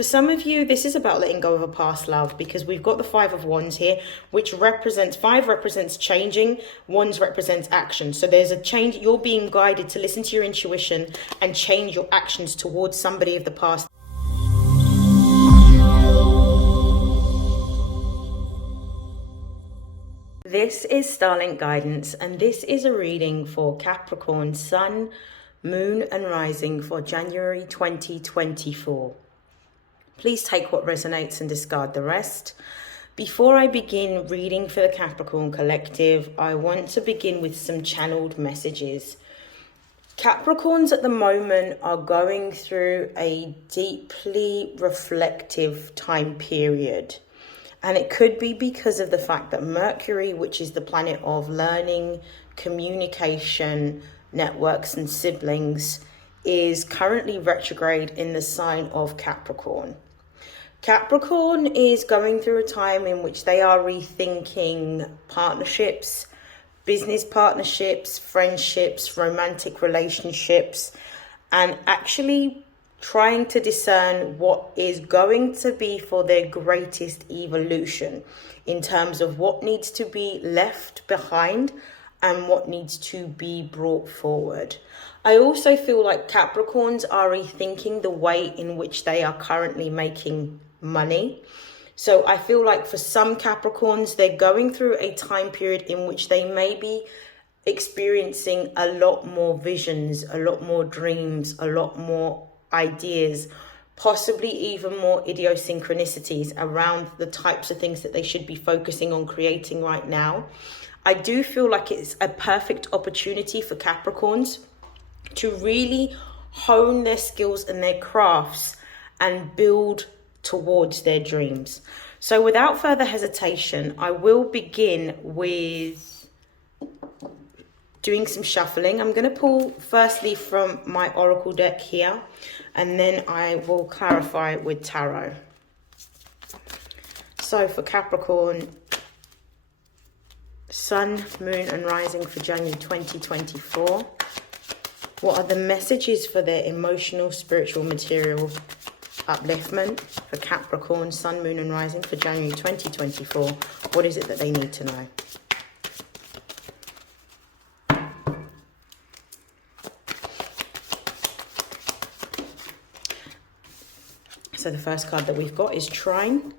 For some of you, this is about letting go of a past love, because we've got the Five of Wands here, which represents, five represents changing, wands represents action. So there's a change. You're being guided to listen to your intuition and change your actions towards somebody of the past. This is StarLink guidance, and this is a reading for Capricorn, Sun, Moon and Rising for January 2024. Please take what resonates and discard the rest. Before I begin reading for the Capricorn Collective, I want to begin with some channeled messages. Capricorns at the moment are going through a deeply reflective time period. And it could be because of the fact that Mercury, which is the planet of learning, communication, networks and siblings, is currently retrograde in the sign of Capricorn. Capricorn is going through a time in which they are rethinking partnerships, business partnerships, friendships, romantic relationships, and actually trying to discern what is going to be for their greatest evolution in terms of what needs to be left behind and what needs to be brought forward. I also feel like Capricorns are rethinking the way in which they are currently making money. So I feel like for some Capricorns, they're going through a time period in which they may be experiencing a lot more visions, a lot more dreams, a lot more ideas, possibly even more idiosyncronicities around the types of things that they should be focusing on creating right now. I do feel like it's a perfect opportunity for Capricorns to really hone their skills and their crafts and build towards their dreams. So without further hesitation, I will begin with doing some shuffling. I'm going to pull firstly from my oracle deck here, and then I will clarify with tarot. So for Capricorn, Sun, Moon and Rising for January 2024. What are the messages for their emotional, spiritual, material upliftment for Capricorn, Sun, Moon and Rising for January 2024? What is it that they need to know? So the first card that we've got is Trine.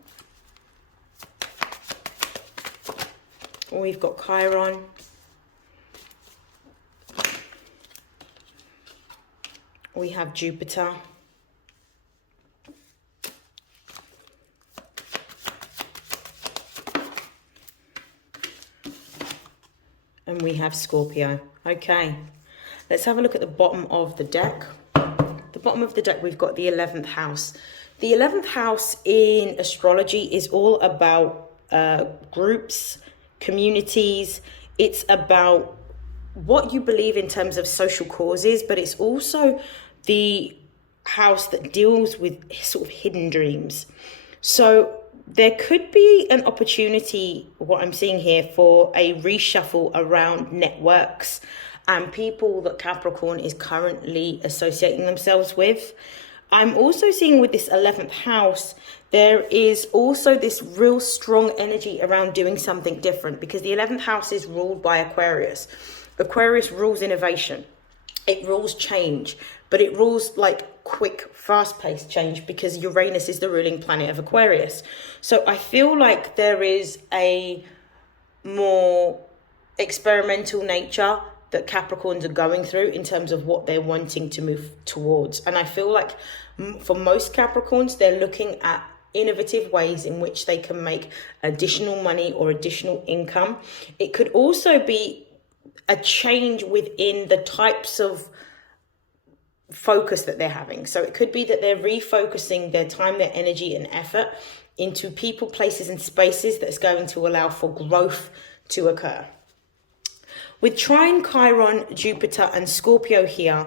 We've got Chiron. We have Jupiter. And we have Scorpio. Okay, let's have a look at the bottom of the deck. The bottom of the deck, we've got the 11th house. The 11th house in astrology is all about groups, communities. It's about what you believe in terms of social causes, but it's also the house that deals with sort of hidden dreams. So there could be an opportunity, what I'm seeing here, for a reshuffle around networks and people that Capricorn is currently associating themselves with. I'm also seeing with this 11th house, there is also this real strong energy around doing something different, because the 11th house is ruled by Aquarius. Aquarius rules innovation. It rules change, but it rules like quick, fast-paced change, because Uranus is the ruling planet of Aquarius. So I feel like there is a more experimental nature that Capricorns are going through in terms of what they're wanting to move towards. And I feel like for most Capricorns, they're looking at innovative ways in which they can make additional money or additional income. It could also be a change within the types of focus that they're having. So it could be that they're refocusing their time, their energy and effort into people, places and spaces that's going to allow for growth to occur. With Trine, Chiron, Jupiter and Scorpio here,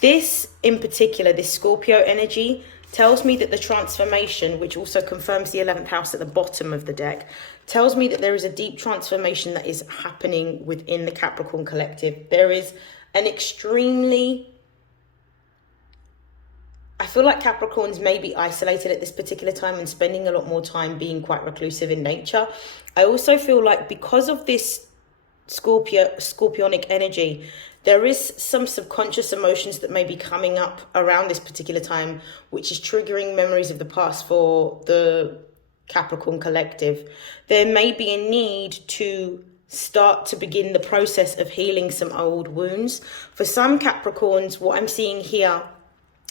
this in particular, this Scorpio energy tells me that the transformation, which also confirms the 11th house at the bottom of the deck, tells me that there is a deep transformation that is happening within the Capricorn collective. There is an extremely I feel like Capricorns may be isolated at this particular time and spending a lot more time being quite reclusive in nature. I also feel like because of this Scorpionic energy, there is some subconscious emotions that may be coming up around this particular time, which is triggering memories of the past for the Capricorn collective. There may be a need to start to begin the process of healing some old wounds. For some Capricorns, what I'm seeing here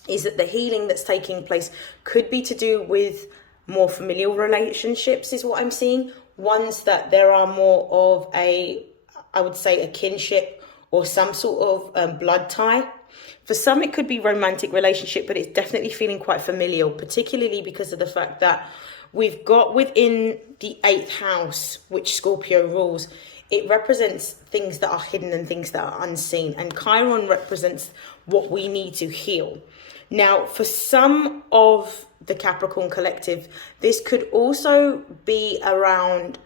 is that the healing that's taking place could be to do with more familial relationships, is what I'm seeing. Ones that there are more of I would say a kinship or some sort of blood tie. For some, it could be romantic relationship, but it's definitely feeling quite familial, particularly because of the fact that we've got within the 8th house, which Scorpio rules, it represents things that are hidden and things that are unseen. And Chiron represents what we need to heal. Now, for some of the Capricorn collective, this could also be around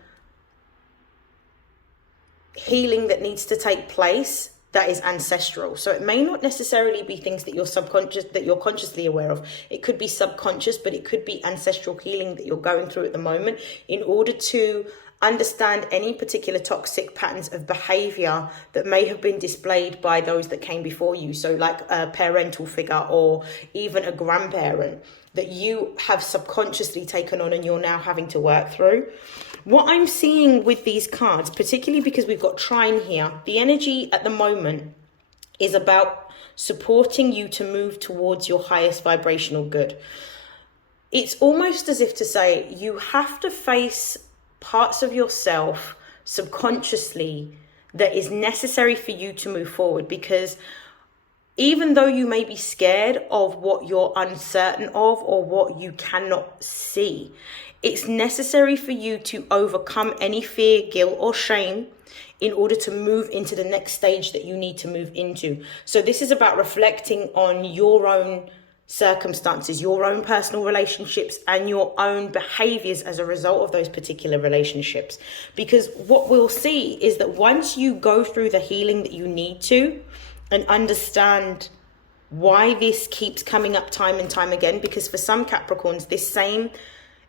healing that needs to take place that is ancestral. So it may not necessarily be things that you're consciously aware of. It could be subconscious, but it could be ancestral healing that you're going through at the moment in order to understand any particular toxic patterns of behavior that may have been displayed by those that came before you. So like a parental figure or even a grandparent that you have subconsciously taken on and you're now having to work through. What I'm seeing with these cards, particularly because we've got trine here, the energy at the moment is about supporting you to move towards your highest vibrational good. It's almost as if to say you have to face parts of yourself subconsciously that is necessary for you to move forward, because even though you may be scared of what you're uncertain of or what you cannot see, it's necessary for you to overcome any fear, guilt, or shame in order to move into the next stage that you need to move into. So this is about reflecting on your own circumstances, your own personal relationships, and your own behaviors as a result of those particular relationships. Because what we'll see is that once you go through the healing that you need to and understand why this keeps coming up time and time again, because for some Capricorns,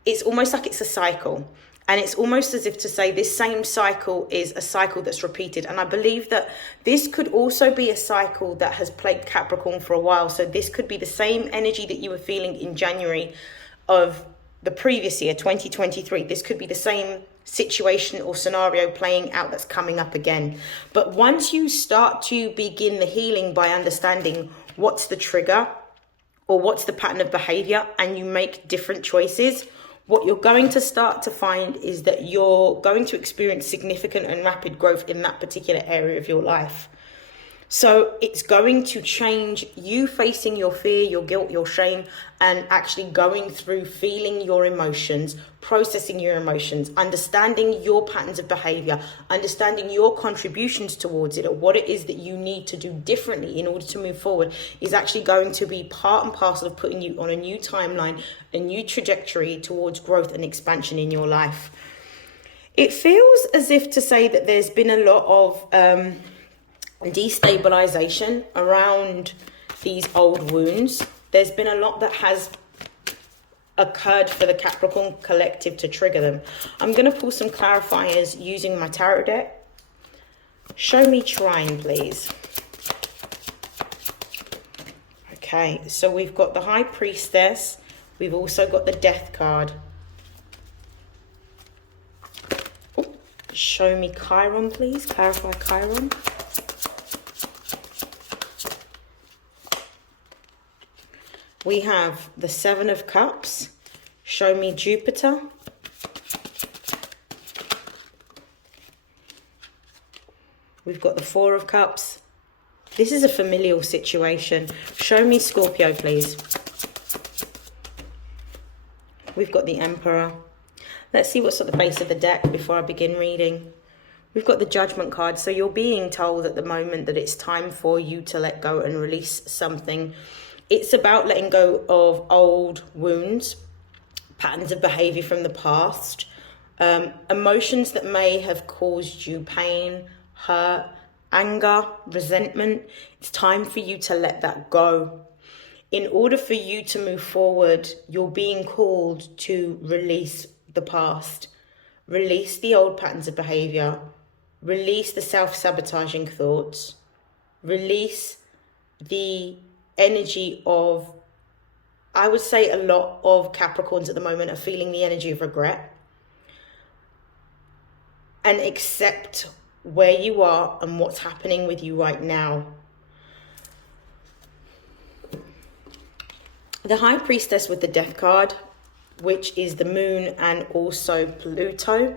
it's almost like it's a cycle. And it's almost as if to say this same cycle is a cycle that's repeated. And I believe that this could also be a cycle that has plagued Capricorn for a while. So this could be the same energy that you were feeling in January of the previous year, 2023. This could be the same situation or scenario playing out that's coming up again. But once you start to begin the healing by understanding what's the trigger or what's the pattern of behavior, and you make different choices, what you're going to start to find is that you're going to experience significant and rapid growth in that particular area of your life. So it's going to change you facing your fear, your guilt, your shame, and actually going through feeling your emotions, processing your emotions, understanding your patterns of behavior, understanding your contributions towards it, or what it is that you need to do differently in order to move forward, is actually going to be part and parcel of putting you on a new timeline, a new trajectory towards growth and expansion in your life. It feels as if to say that there's been a lot of destabilization around these old wounds. There's been a lot that has occurred for the Capricorn collective to trigger them. I'm going to pull some clarifiers using my tarot deck. Show me trine, please. Okay, so we've got the High Priestess. We've also got the Death card. Oh, show me Chiron, please. Clarify Chiron. We have the Seven of Cups. Show me Jupiter. We've got the Four of Cups. This is a familial situation. Show me Scorpio, please. We've got the Emperor. Let's see what's at the base of the deck before I begin reading. We've got the Judgment card. So you're being told at the moment that it's time for you to let go and release something. It's about letting go of old wounds, patterns of behavior from the past, emotions that may have caused you pain, hurt, anger, resentment. It's time for you to let that go. in order for you to move forward, you're being called to release the past, release the old patterns of behavior, release the self-sabotaging thoughts, release the energy of, I would say a lot of Capricorns at the moment are feeling the energy of regret, and accept where you are and what's happening with you right now. The High Priestess with the Death card, which is the moon and also Pluto,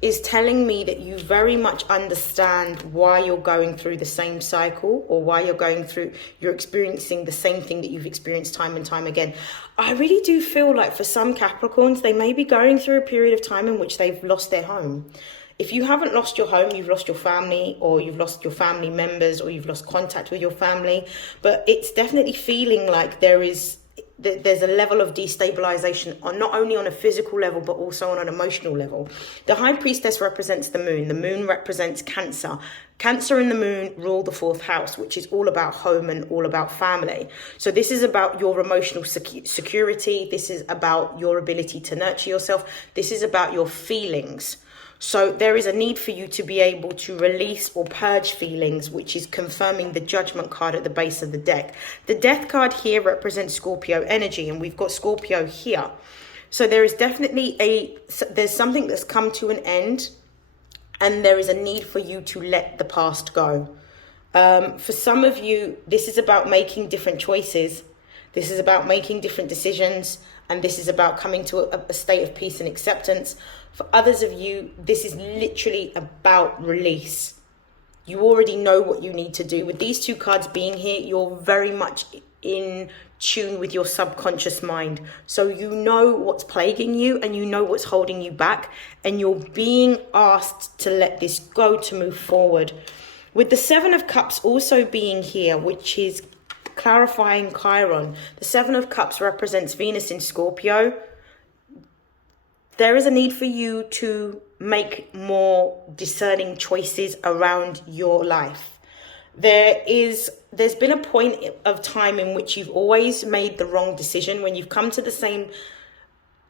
is telling me that you very much understand why you're going through the same cycle, or why you're experiencing the same thing that you've experienced time and time again. I really do feel like for some Capricorns, they may be going through a period of time in which they've lost their home. If you haven't lost your home, you've lost your family, or you've lost your family members, or you've lost contact with your family. But it's definitely feeling like there's a level of destabilization, not only on a physical level, but also on an emotional level. The High Priestess represents the moon. The moon represents Cancer. Cancer and the moon rule the 4th house, which is all about home and all about family. So this is about your emotional security. This is about your ability to nurture yourself. This is about your feelings. So there is a need for you to be able to release or purge feelings, which is confirming the Judgment card at the base of the deck. The Death card here represents Scorpio energy, and we've got Scorpio here. So there is definitely there's something that's come to an end, and there is a need for you to let the past go. For some of you, this is about making different choices. This is about making different decisions, and this is about coming to a state of peace and acceptance. For others of you, this is literally about release. You already know what you need to do. With these 2 cards being here, you're very much in tune with your subconscious mind. So you know what's plaguing you, and you know what's holding you back, and you're being asked to let this go, to move forward. With the 7 of Cups also being here, which is clarifying Chiron. The 7 of Cups represents Venus in Scorpio. There is a need for you to make more discerning choices around your life. There's been a point of time in which you've always made the wrong decision. When you've come to the same,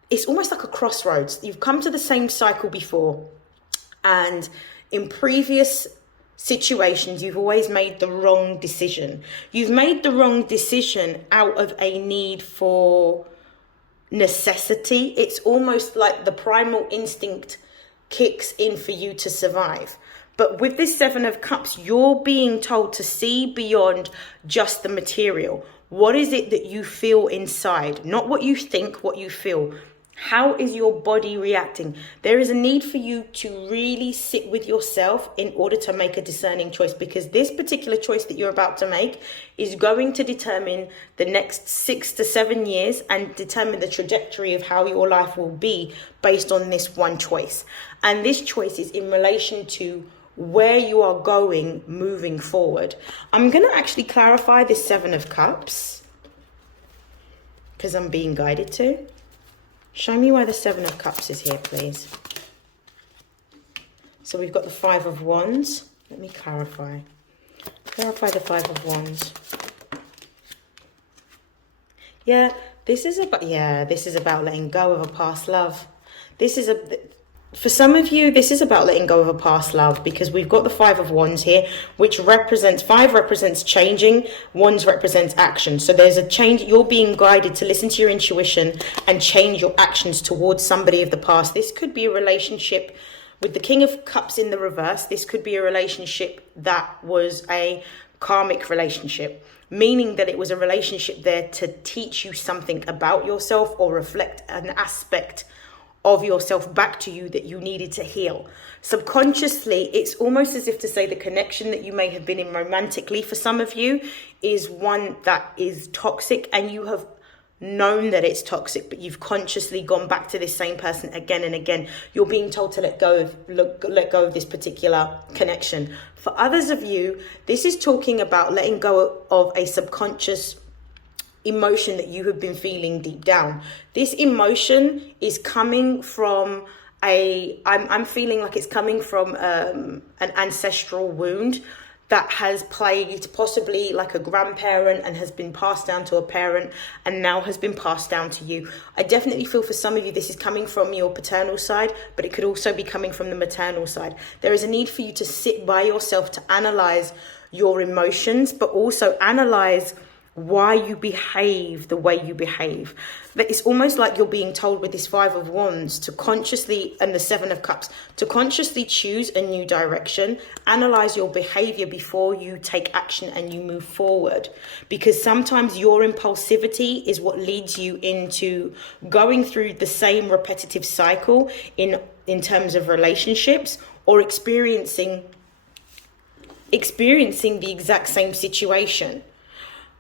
it's almost like a crossroads. You've come to the same cycle before, and in previous situations, you've always made the wrong decision. You've made the wrong decision out of a need for necessity. It's almost like the primal instinct kicks in for you to survive. But with this 7 of Cups, you're being told to see beyond just the material. What is it that you feel inside? Not what you think, what you feel. How is your body reacting? There is a need for you to really sit with yourself in order to make a discerning choice, because this particular choice that you're about to make is going to determine the next 6 to 7 years and determine the trajectory of how your life will be based on this one choice. And this choice is in relation to where you are going moving forward. I'm going to actually clarify this 7 of Cups because I'm being guided to. Show me why the 7 of Cups is here, please. So we've got the 5 of Wands. Let me clarify. Clarify the 5 of Wands. This is about letting go of a past love. For some of you, this is about letting go of a past love, because we've got the 5 of Wands here, which 5 represents changing, Wands represents action. So there's a change. You're being guided to listen to your intuition and change your actions towards somebody of the past. This could be a relationship with the King of Cups in the reverse. This could be a relationship that was a karmic relationship, meaning that it was a relationship there to teach you something about yourself or reflect an aspect of yourself back to you that you needed to heal. Subconsciously, it's almost as if to say the connection that you may have been in romantically for some of you is one that is toxic, and you have known that it's toxic, but you've consciously gone back to this same person again and again. You're being told to let go of this particular connection. For others of you, this is talking about letting go of a subconscious emotion that you have been feeling deep down. This emotion is coming from I'm feeling like it's coming from an ancestral wound that has plagued possibly like a grandparent and has been passed down to a parent and now has been passed down to you. I definitely feel for some of you this is coming from your paternal side, but it could also be coming from the maternal side. There is a need for you to sit by yourself to analyze your emotions, but also analyze why you behave the way you behave. That it's almost like you're being told with this Five of Wands to consciously, and the Seven of Cups, to consciously choose a new direction, analyze your behavior before you take action and you move forward. Because sometimes your impulsivity is what leads you into going through the same repetitive cycle in terms of relationships, or experiencing the exact same situation.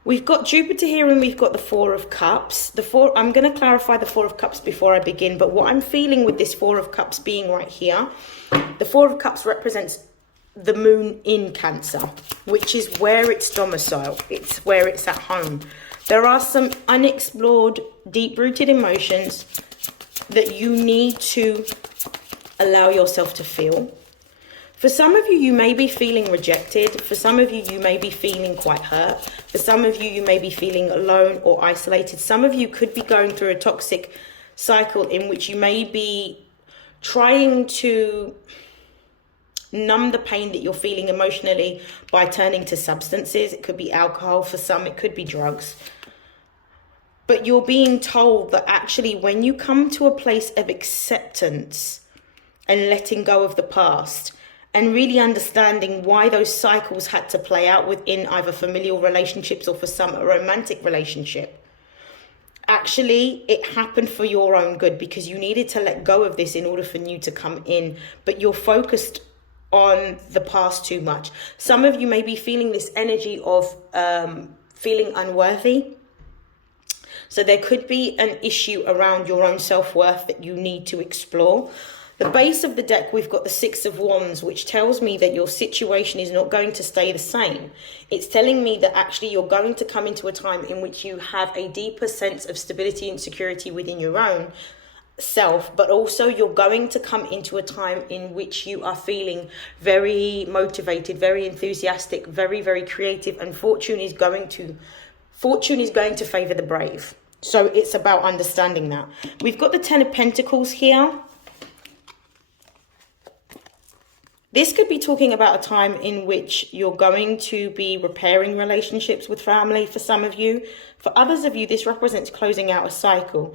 We've got Jupiter here and we've got the Four of Cups. I'm going to clarify the Four of Cups before I begin, but what I'm feeling with this Four of Cups being right here, the Four of Cups represents the moon in Cancer, which is where it's domiciled. It's where it's at home. There are some unexplored, deep-rooted emotions that you need to allow yourself to feel. For some of you, you may be feeling rejected. For some of you, you may be feeling quite hurt. For some of you, you may be feeling alone or isolated. Some of you could be going through a toxic cycle in which you may be trying to numb the pain that you're feeling emotionally by turning to substances. It could be alcohol. For some, it could be drugs. But you're being told that actually when you come to a place of acceptance and letting go of the past, and really understanding why those cycles had to play out within either familial relationships or for some a romantic relationship. Actually, it happened for your own good because you needed to let go of this in order for new to come in. But you're focused on the past too much. Some of you may be feeling this energy of feeling unworthy. So there could be an issue around your own self-worth that you need to explore. The base of the deck, we've got the Six of Wands, which tells me that your situation is not going to stay the same. It's telling me that actually you're going to come into a time in which you have a deeper sense of stability and security within your own self, but also you're going to come into a time in which you are feeling very motivated, very enthusiastic, very, very creative, and fortune is going to favor the brave. So it's about understanding that. We've got the Ten of Pentacles here. This could be talking about a time in which you're going to be repairing relationships with family for some of you. For others of you, this represents closing out a cycle.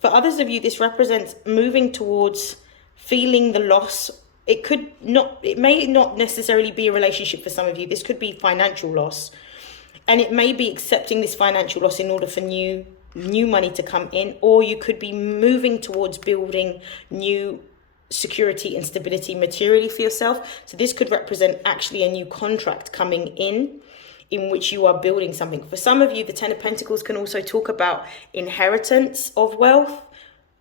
For others of you, this represents moving towards feeling the loss. It may not necessarily be a relationship for some of you. This could be financial loss. And it may be accepting this financial loss in order for new money to come in. Or you could be moving towards building new security and stability materially for yourself. So this could represent actually a new contract coming in which you are building something. For some of you, the Ten of Pentacles can also talk about inheritance of wealth,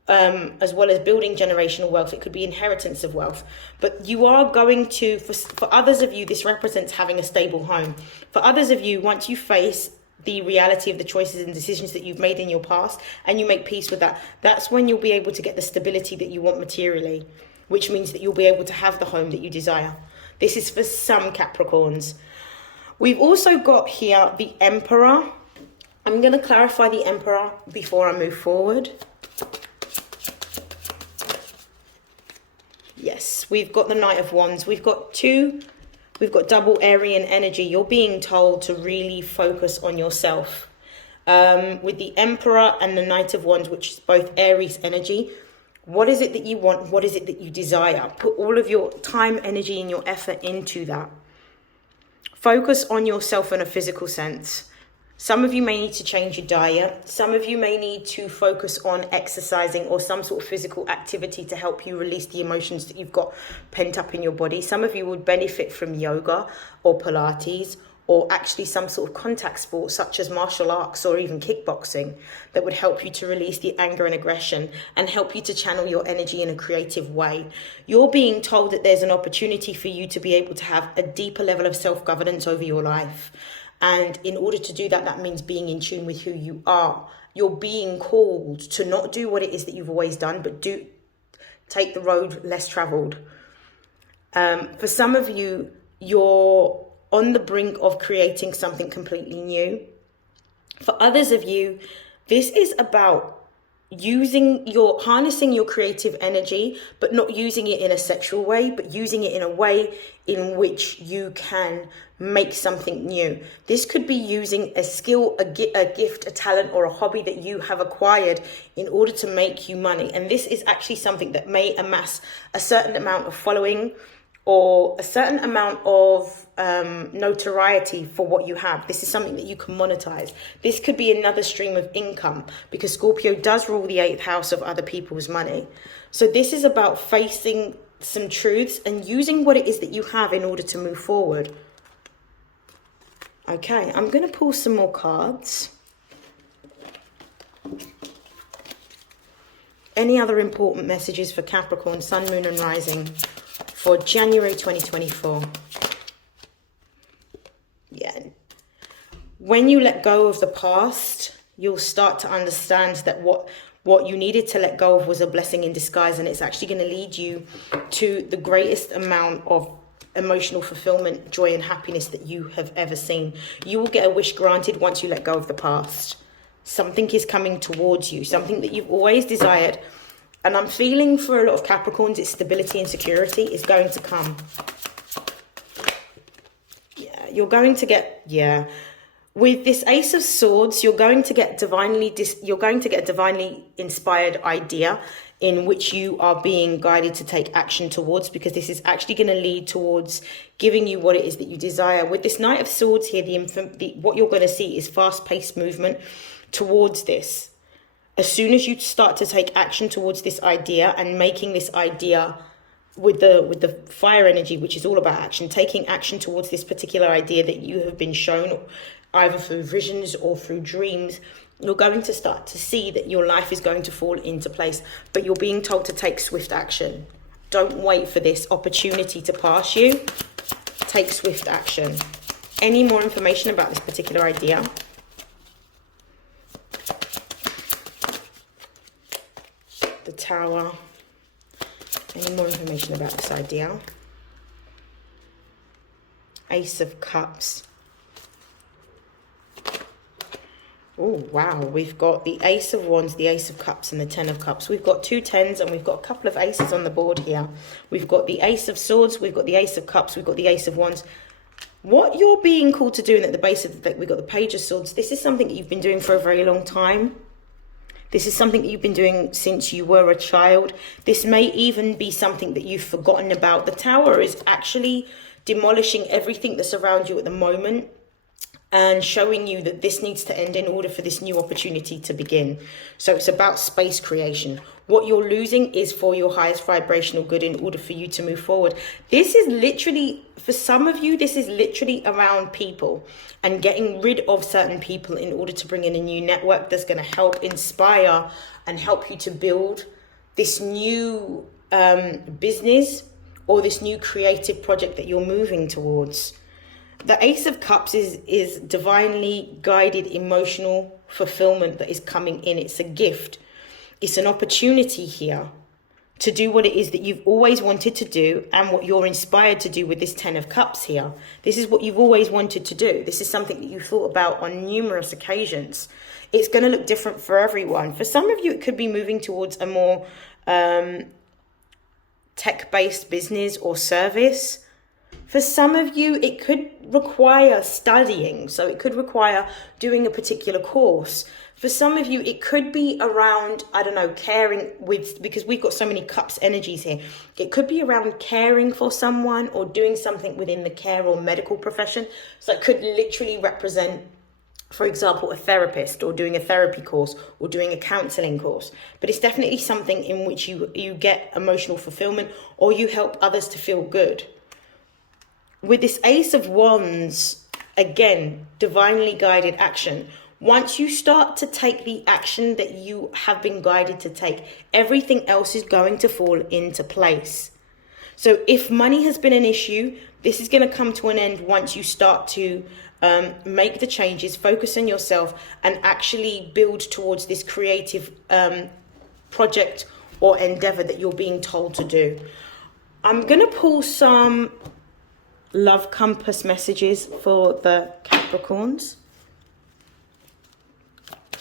as well as building generational wealth. It could be inheritance of wealth. But you are going to, for others of you, this represents having a stable home. For others of you, once you face the reality of the choices and decisions that you've made in your past and you make peace with that, that's when you'll be able to get the stability that you want materially, which means that you'll be able to have the home that you desire. This is for some Capricorns. We've also got here the Emperor. I'm going to clarify the Emperor before I move forward. Yes, we've got the Knight of Wands. We've got double Aryan energy. You're being told to really focus on yourself. With the Emperor and the Knight of Wands, which is both Aries energy. What is it that you want? What is it that you desire? Put all of your time, energy, and your effort into that. Focus on yourself in a physical sense. Some of you may need to change your diet. Some of you may need to focus on exercising or some sort of physical activity to help you release the emotions that you've got pent up in your body. Some of you would benefit from yoga or Pilates or actually some sort of contact sport such as martial arts or even kickboxing that would help you to release the anger and aggression and help you to channel your energy in a creative way. You're being told that there's an opportunity for you to be able to have a deeper level of self-governance over your life. And in order to do that, that means being in tune with who you are. You're being called to not do what it is that you've always done, but take the road less traveled. For some of you, you're on the brink of creating something completely new. For others of you, this is about harnessing your creative energy, but not using it in a sexual way, but using it in a way in which you can make something new. This could be using a skill, a gift, a talent, or a hobby that you have acquired in order to make you money. And this is actually something that may amass a certain amount of following or a certain amount of notoriety for what you have. This is something that you can monetize. This could be another stream of income, because Scorpio does rule the 8th house of other people's money. So this is about facing some truths and using what it is that you have in order to move forward. Okay, I'm going to pull some more cards. Any other important messages for Capricorn, Sun, Moon and Rising for January 2024? Yeah. When you let go of the past, you'll start to understand that what you needed to let go of was a blessing in disguise, and it's actually going to lead you to the greatest amount of emotional fulfillment, joy and happiness that you have ever seen. You will get a wish granted once you let go of the past. Something is coming towards you, something that you've always desired. And I'm feeling for a lot of Capricorns, it's stability and security is going to come. Yeah, you're going to get, with this Ace of Swords, you're going to get a divinely inspired idea in which you are being guided to take action towards, because this is actually going to lead towards giving you what it is that you desire. With this Knight of Swords here, what you're going to see is fast-paced movement towards this. As soon as you start to take action towards this idea and making this idea with the fire energy, which is all about action, taking action towards this particular idea that you have been shown, either through visions or through dreams, you're going to start to see that your life is going to fall into place, but you're being told to take swift action. Don't wait for this opportunity to pass you. Take swift action. Any more information about this particular idea? The Tower. Any more information about this idea? Ace of Cups. Oh, wow. We've got the Ace of Wands, the Ace of Cups, and the Ten of Cups. We've got 2 tens and we've got a couple of aces on the board here. We've got the Ace of Swords, we've got the Ace of Cups, we've got the Ace of Wands. What you're being called to do, and at the base of the deck, we've got the Page of Swords. This is something that you've been doing for a very long time. This is something that you've been doing since you were a child. This may even be something that you've forgotten about. The Tower is actually demolishing everything that's around you at the moment and showing you that this needs to end in order for this new opportunity to begin. So it's about space creation. What you're losing is for your highest vibrational good in order for you to move forward. This is literally, for some of you, this is literally around people and getting rid of certain people in order to bring in a new network that's going to help inspire and help you to build this new business or this new creative project that you're moving towards. The Ace of Cups is divinely guided emotional fulfillment that is coming in. It's a gift. It's an opportunity here to do what it is that you've always wanted to do and what you're inspired to do with this Ten of Cups here. This is what you've always wanted to do. This is something that you've thought about on numerous occasions. It's going to look different for everyone. For some of you, it could be moving towards a more tech-based business or service. For some of you, it could require studying. So it could require doing a particular course. For some of you, it could be around, I don't know, caring with, because we've got so many cups energies here. It could be around caring for someone or doing something within the care or medical profession. So it could literally represent, for example, a therapist or doing a therapy course or doing a counseling course. But it's definitely something in which you get emotional fulfillment or you help others to feel good. With this Ace of Wands, again, divinely guided action. Once you start to take the action that you have been guided to take, everything else is going to fall into place. So if money has been an issue, this is going to come to an end once you start to make the changes, focus on yourself, and actually build towards this creative project or endeavor that you're being told to do. I'm going to pull some love compass messages for the Capricorns.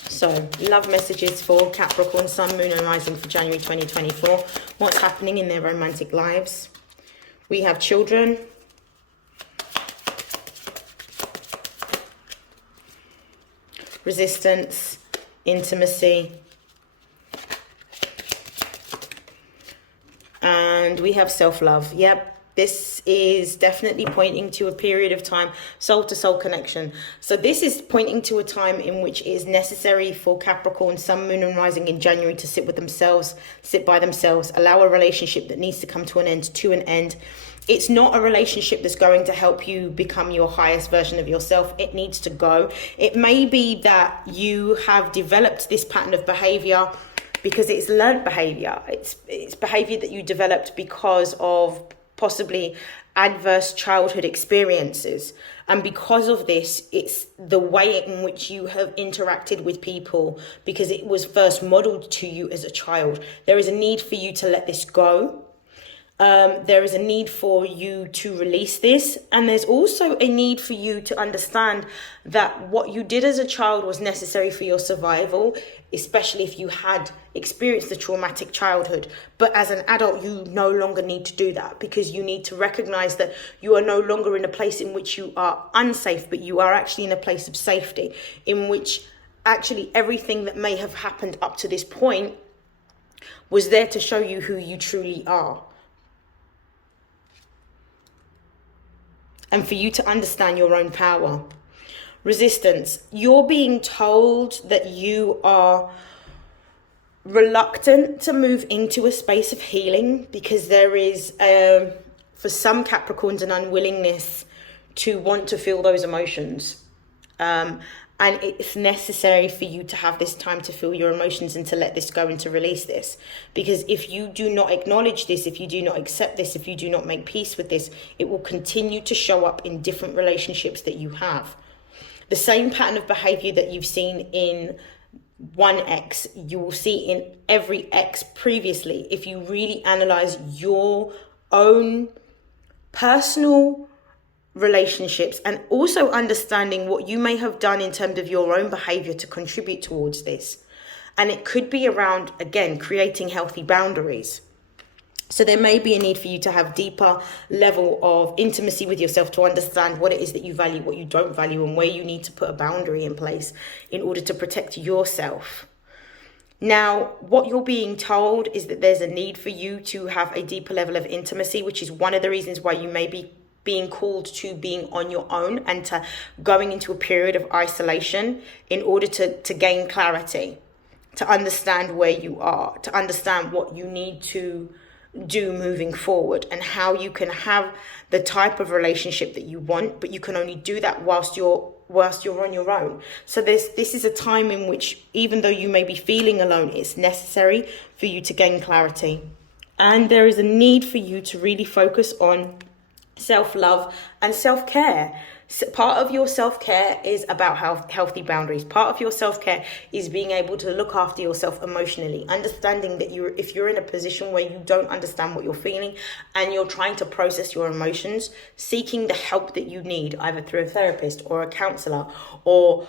So, love messages for Capricorn, Sun, Moon and Rising for January 2024. What's happening in their romantic lives? We have children. Resistance. Intimacy. And we have self-love. Yep. This is definitely pointing to a period of time, soul-to-soul connection. So this is pointing to a time in which it is necessary for Capricorn, Sun, Moon and Rising in January to sit with themselves, sit by themselves, allow a relationship that needs to come to an end. It's not a relationship that's going to help you become your highest version of yourself. It needs to go. It may be that you have developed this pattern of behavior because it's learned behavior. It's behavior that you developed because of possibly adverse childhood experiences. And because of this, it's the way in which you have interacted with people because it was first modeled to you as a child. There is a need for you to let this go. There is a need for you to release this. And there's also a need for you to understand that what you did as a child was necessary for your survival, especially if you had experienced a traumatic childhood. But as an adult, you no longer need to do that because you need to recognize that you are no longer in a place in which you are unsafe, but you are actually in a place of safety, in which actually everything that may have happened up to this point was there to show you who you truly are. And for you to understand your own power. Resistance. You're being told that you are reluctant to move into a space of healing because there is, for some Capricorns, an unwillingness to want to feel those emotions. And it's necessary for you to have this time to feel your emotions and to let this go and to release this. Because if you do not acknowledge this, if you do not accept this, if you do not make peace with this, it will continue to show up in different relationships that you have. The same pattern of behavior that you've seen in one ex, you will see in every ex previously. If you really analyze your own personal relationships and also understanding what you may have done in terms of your own behavior to contribute towards this. And it could be around, again, creating healthy boundaries. So there may be a need for you to have deeper level of intimacy with yourself to understand what it is that you value, what you don't value, and where you need to put a boundary in place in order to protect yourself. Now, what you're being told is that there's a need for you to have a deeper level of intimacy, which is one of the reasons why you may be being called to being on your own and to going into a period of isolation in order to gain clarity, to understand where you are, to understand what you need to do moving forward and how you can have the type of relationship that you want, but you can only do that whilst you're on your own. So this is a time in which, even though you may be feeling alone, it's necessary for you to gain clarity. And there is a need for you to really focus on self-love and self-care. So part of your self-care is about healthy boundaries. Part of your self-care is being able to look after yourself emotionally, understanding that if you're in a position where you don't understand what you're feeling and you're trying to process your emotions, seeking the help that you need, either through a therapist or a counselor, or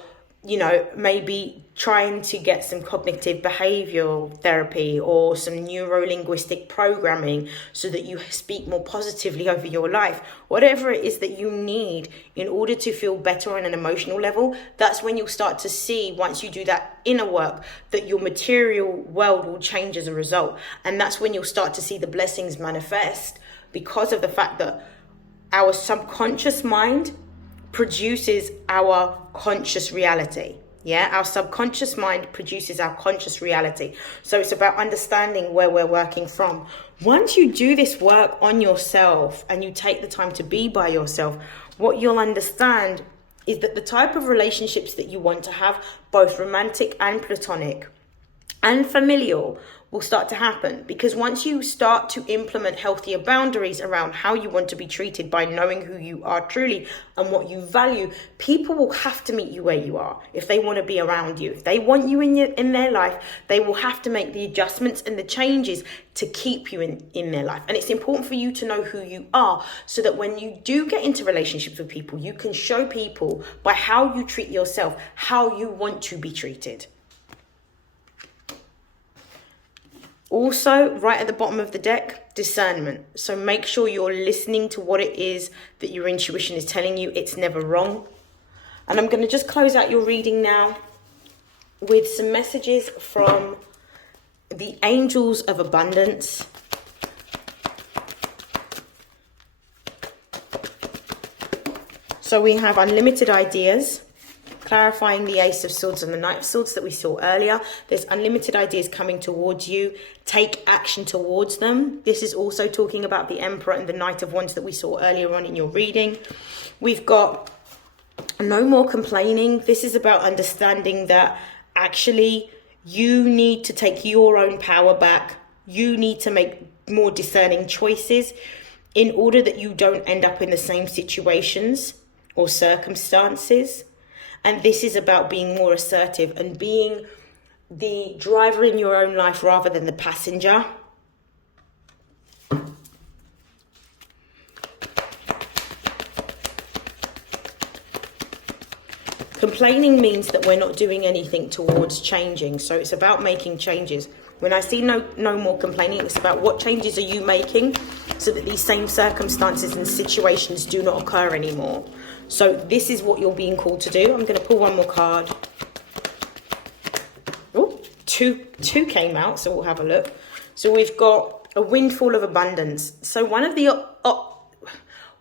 maybe trying to get some cognitive behavioral therapy or some neuro-linguistic programming so that you speak more positively over your life. Whatever it is that you need in order to feel better on an emotional level, that's when you'll start to see, once you do that inner work, that your material world will change as a result. And that's when you'll start to see the blessings manifest, because of the fact that our subconscious mind produces our conscious reality. Our subconscious mind produces our conscious reality. So it's about understanding where we're working from. Once you do this work on yourself and you take the time to be by yourself, what you'll understand is that the type of relationships that you want to have, both romantic and platonic, and familial will start to happen, because once you start to implement healthier boundaries around how you want to be treated by knowing who you are truly and what you value, people will have to meet you where you are if they want to be around you. If they want you in their life, they will have to make the adjustments and the changes to keep you in their life. And it's important for you to know who you are, so that when you do get into relationships with people, you can show people by how you treat yourself how you want to be treated. Also, right at the bottom of the deck, discernment. So make sure you're listening to what it is that your intuition is telling you. It's never wrong. And I'm going to just close out your reading now with some messages from the angels of abundance. So we have unlimited ideas, clarifying the Ace of Swords and the Knight of Swords that we saw earlier. There's unlimited ideas coming towards you. Take action towards them. This is also talking about the Emperor and the Knight of Wands that we saw earlier on in your reading. We've got no more complaining. This is about understanding that actually you need to take your own power back. You need to make more discerning choices in order that you don't end up in the same situations or circumstances. And this is about being more assertive and being the driver in your own life rather than the passenger. Complaining means that we're not doing anything towards changing. So it's about making changes. When I see no more complaining, it's about what changes are you making so that these same circumstances and situations do not occur anymore. So this is what you're being called to do. I'm going to pull one more card. Oh, two came out, so we'll have a look. So we've got a windfall of abundance. So one of the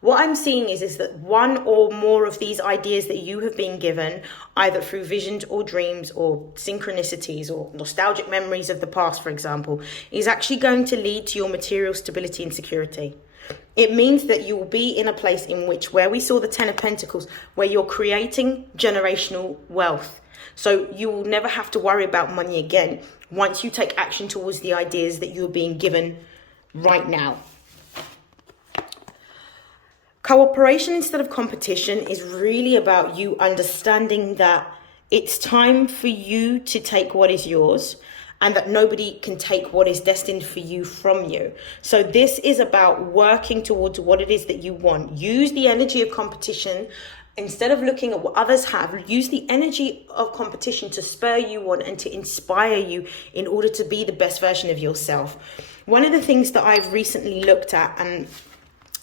what I'm seeing is that one or more of these ideas that you have been given, either through visions or dreams or synchronicities or nostalgic memories of the past, for example, is actually going to lead to your material stability and security. It means that you will be in a place in which, where we saw the Ten of Pentacles, where you're creating generational wealth. So you will never have to worry about money again once you take action towards the ideas that you're being given right now. Cooperation instead of competition is really about you understanding that it's time for you to take what is yours and that nobody can take what is destined for you from you. So this is about working towards what it is that you want. Use the energy of competition. Instead of looking at what others have, use the energy of competition to spur you on and to inspire you in order to be the best version of yourself. One of the things that I've recently looked at, and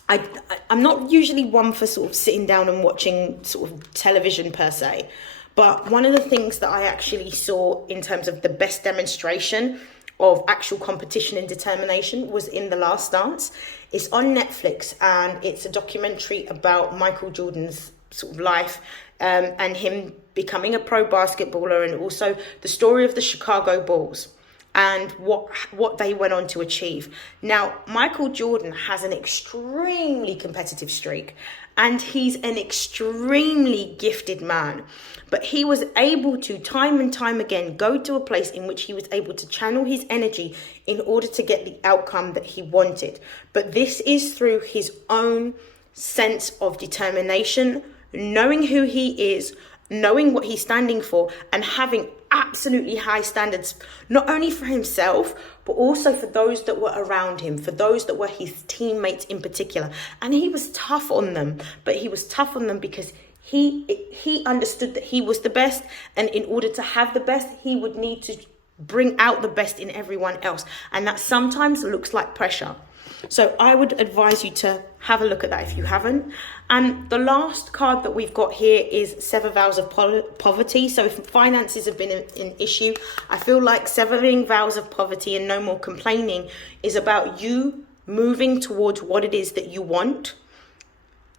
I'm not usually one for sort of sitting down and watching sort of television per se, but one of the things that I actually saw in terms of the best demonstration of actual competition and determination was in The Last Dance. It's on Netflix, and it's a documentary about Michael Jordan's sort of life and him becoming a pro basketballer, and also the story of the Chicago Bulls and what they went on to achieve. Now, Michael Jordan has an extremely competitive streak, and he's an extremely gifted man. But he was able to, time and time again, go to a place in which he was able to channel his energy in order to get the outcome that he wanted. But this is through his own sense of determination, knowing who he is, knowing what he's standing for, and having absolutely high standards, not only for himself, but also for those that were around him, for those that were his teammates in particular. And he was tough on them, but he was tough on them because he understood that he was the best, and in order to have the best, he would need to bring out the best in everyone else. And that sometimes looks like pressure. So I would advise you to have a look at that if you haven't. And the last card that we've got here is Sever Vows of Poverty. So if finances have been an issue, I feel like severing vows of poverty and no more complaining is about you moving towards what it is that you want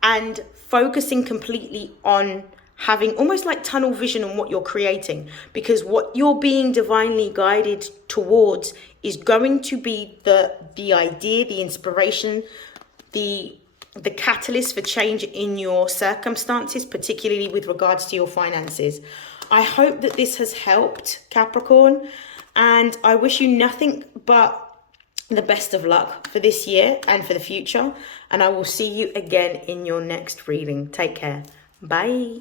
and focusing completely on having almost like tunnel vision on what you're creating, because what you're being divinely guided towards is going to be the idea, the inspiration, the catalyst for change in your circumstances, particularly with regards to your finances. I hope that this has helped, Capricorn. And I wish you nothing but the best of luck for this year and for the future. And I will see you again in your next reading. Take care. Bye.